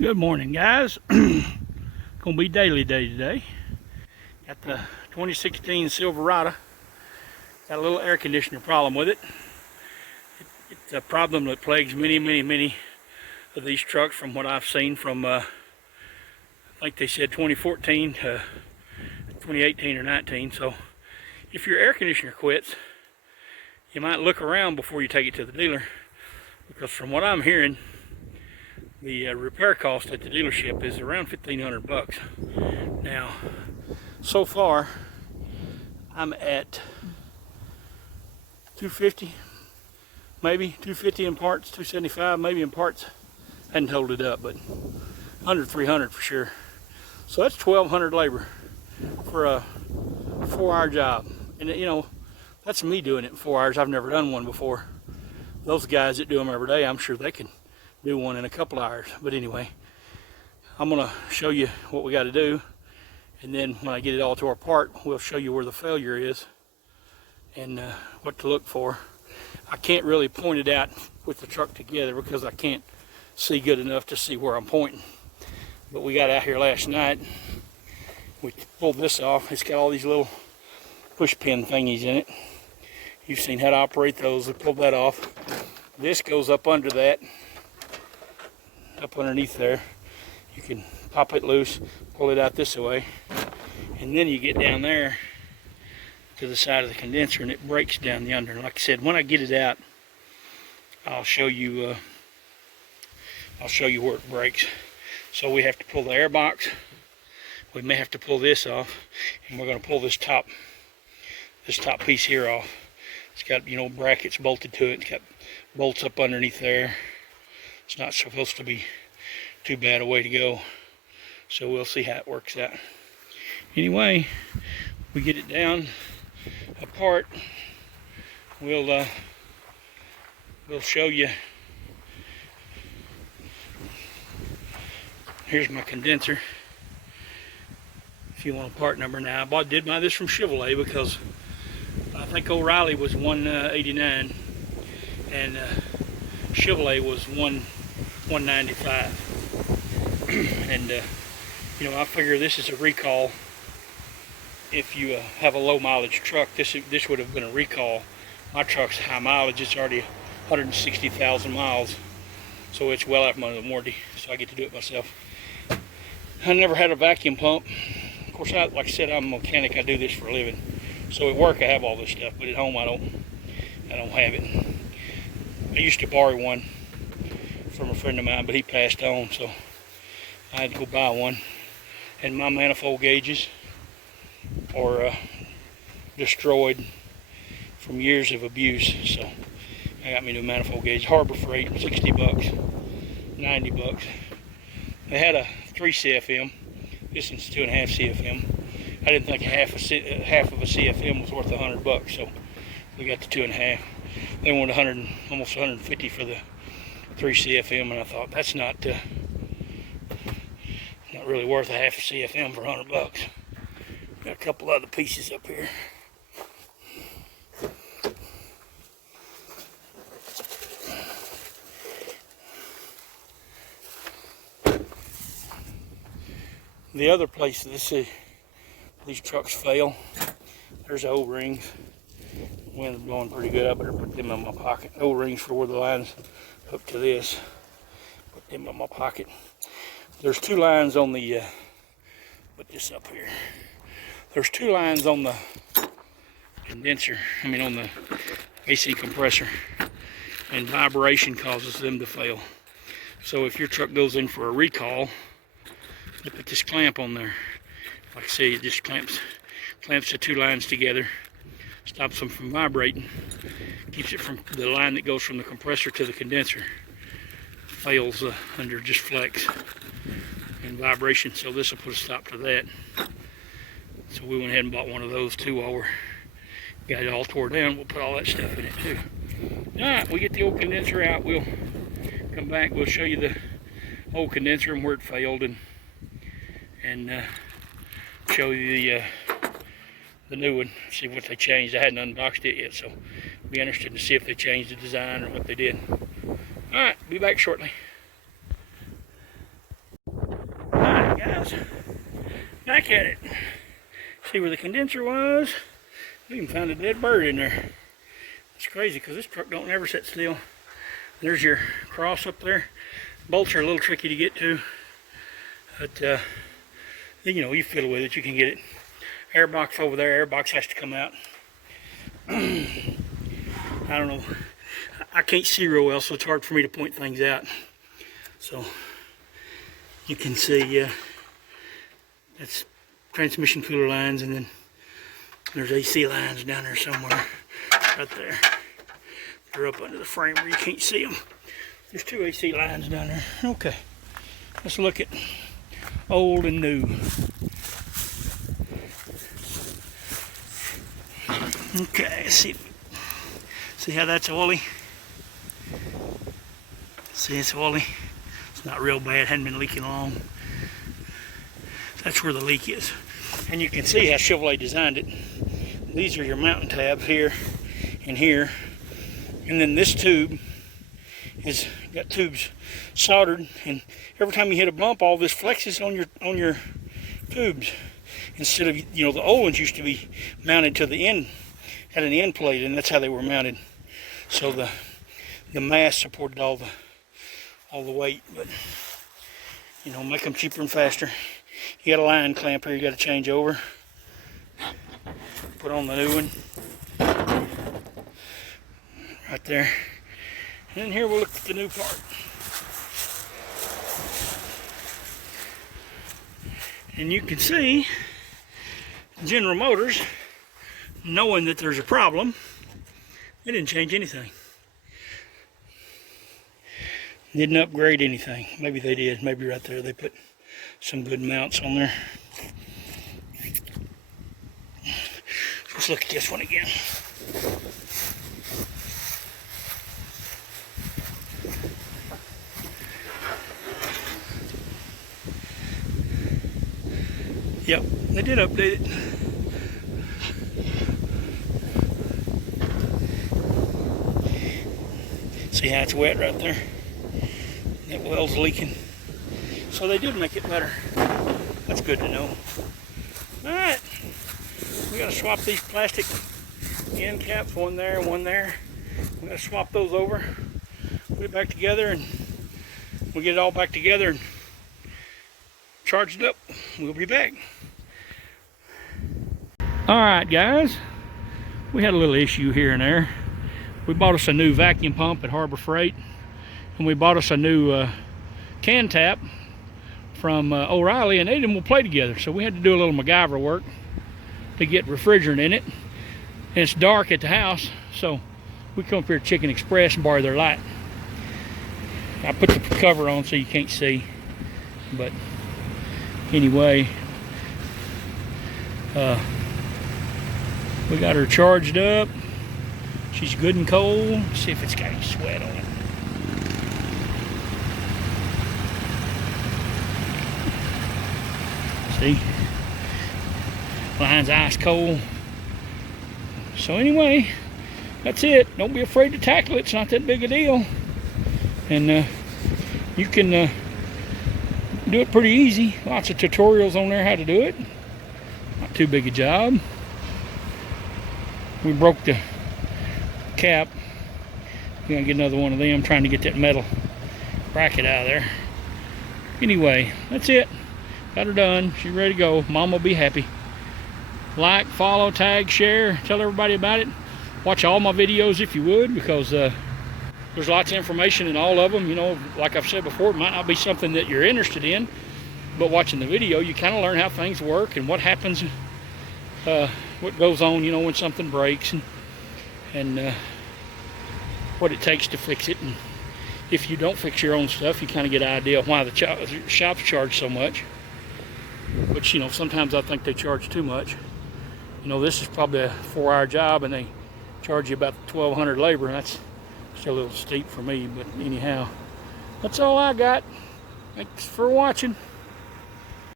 Good morning, guys. Gonna be daily day today. Got the 2016 Silverado. Got a little air conditioner problem with it. It's a problem that plagues many of these trucks from what I've seen from, like they said, 2014 to 2018 or 19. So if your air conditioner quits, you might look around before you take it to the dealer, because from what I'm hearing, the repair cost at the dealership is around $1,500. Now, so far, I'm at 250, maybe 250 in parts, 275 maybe in parts. I hadn't totaled it up, but under 300 for sure. So that's 1,200 labor for a 4-hour job. And you know, that's me doing it in 4 hours. I've never done one before. Those guys that do them every day, I'm sure they can do one in a couple hours. But anyway, I'm gonna show you what we got to do, and then when I get it all tore apart, we'll show you where the failure is and what to look for. I can't really point it out with the truck together because I can't see good enough to see where I'm pointing. But we got out here last night. We pulled this off. It's got all these little push pin thingies in it. You've seen how to operate those. We pulled that off. This goes up under that, up underneath there. You can pop it loose, pull it out this way, and then you get down there to the side of the condenser and it breaks down the under. And like I said, when I get it out, I'll show you where it breaks. So we have to pull the air box. We may have to pull this off, and we're going to pull this top piece here off. It's got, you know, brackets bolted to it. It's got bolts up underneath there. It's not supposed to be too bad a way to go, so we'll see how it works out. Anyway, we get it down apart. We'll show you. Here's my condenser. If you want a part number now, I did buy this from Chevrolet because I think O'Reilly was 189 and Chevrolet was 195. And you know, I figure this is a recall. If you have a low mileage truck, this would have been a recall. My truck's high mileage. It's already 160,000 miles, so it's well out of my warranty, so I get to do it myself. I never had a vacuum pump. Of course, like I said, I'm a mechanic. I do this for a living. So at work I have all this stuff, but at home I don't have it. I used to borrow one from a friend of mine, but he passed on, so I had to go buy one. And my manifold gauges are destroyed from years of abuse, so I got me new manifold gauge. Harbor Freight, 60 bucks, 90 bucks. They had a 3 CFM. This one's 2.5 CFM. I didn't think half of a CFM was worth 100 bucks, so we got the 2.5. They wanted 100, almost 150 for the 3 CFM, and I thought that's not really worth a half a CFM for 100 bucks. Got a couple other pieces up here. The other place these trucks fail, there's O-rings. Wind's blowing pretty good. I better put them in my pocket. O-rings for where the lines hook to this. Put them in my pocket. There's 2 lines on the, put this up here. There's 2 lines on the condenser, on the AC compressor, and vibration causes them to fail. So if your truck goes in for a recall, look at this clamp on there. Like I say, it just clamps the 2 lines together, stops them from vibrating, keeps it from the line that goes from the compressor to the condenser. Fails under just flex and vibration, so this will put a stop to that. So we went ahead and bought one of those too while we got it all tore down. We'll put all that stuff in it too. Alright, we get the old condenser out, we'll come back, we'll show you the old condenser and where it failed, and show you the new one, see what they changed. I hadn't unboxed it yet, so I'll be interested to see if they changed the design or what they did. Alright, be back shortly. guys, back at it. See where the condenser was? We even found a dead bird in there. It's crazy because this truck don't ever sit still. There's your cross up there. Bolts are a little tricky to get to, but you know, you fiddle with it, you can get it. Airbox over there, airbox has to come out. I don't know. I can't see real well, so it's hard for me to point things out. So you can see that's transmission cooler lines, and then there's AC lines down there somewhere, right there. They're up under the frame where you can't see them. There's 2 AC lines down there. Okay, let's look at old and new. Okay, let's see how that's oily. See, it's oily. It's not real bad, hadn't been leaking long. That's where the leak is. And you can see how Chevrolet designed it. These are your mounting tabs here and here. And then this tube has got tubes soldered, and every time you hit a bump, all this flexes on your tubes. Instead of, you know, the old ones used to be mounted to the end, had an end plate, and that's how they were mounted. So the mass supported all the weight, but you know, make them cheaper and faster. You got a line clamp here you got to change over. Put on the new one right there. And then here we'll look at the new part. And you can see General Motors, knowing that there's a problem, they didn't change anything. Didn't upgrade anything. Maybe they did. Maybe right there they put some good mounts on there. Let's look at this one again. Yep, they did update it. See how it's wet right there? That well's leaking. So they did make it better. That's good to know. Alright, we gotta swap these plastic end caps, one there and one there. We gotta swap those over, put it back together, and we'll get it all back together and charged up. We'll be back. Alright guys, we had a little issue here and there. We bought us a new vacuum pump at Harbor Freight, and we bought us a new can tap from O'Reilly, and they didn't play together. So we had to do a little MacGyver work to get refrigerant in it. And it's dark at the house, so we come up here to Chicken Express and borrow their light. I put the cover on so you can't see, but anyway, we got her charged up. She's good and cold. Let's see if it's got any sweat on it. See? Line's ice cold. So anyway, that's it. Don't be afraid to tackle it. It's not that big a deal. And you can do it pretty easy. Lots of tutorials on there how to do it. Not too big a job. We broke the cap. We're gonna get another one of them, trying to get that metal bracket out of there. Anyway, that's it. Got her done. She's ready to go. Mom will be happy. Like, follow, tag, share, tell everybody about it. Watch all my videos if you would, because there's lots of information in all of them. You know, like I've said before, it might not be something that you're interested in, but watching the video, you kind of learn how things work and what happens, what goes on, you know, when something breaks, and what it takes to fix it. And if you don't fix your own stuff, you kind of get an idea of why the shops charge so much. Which, you know, sometimes I think they charge too much. You know, this is probably a 4-hour job, and they charge you about $1,200 labor, and that's still a little steep for me. But anyhow, that's all I got. Thanks for watching.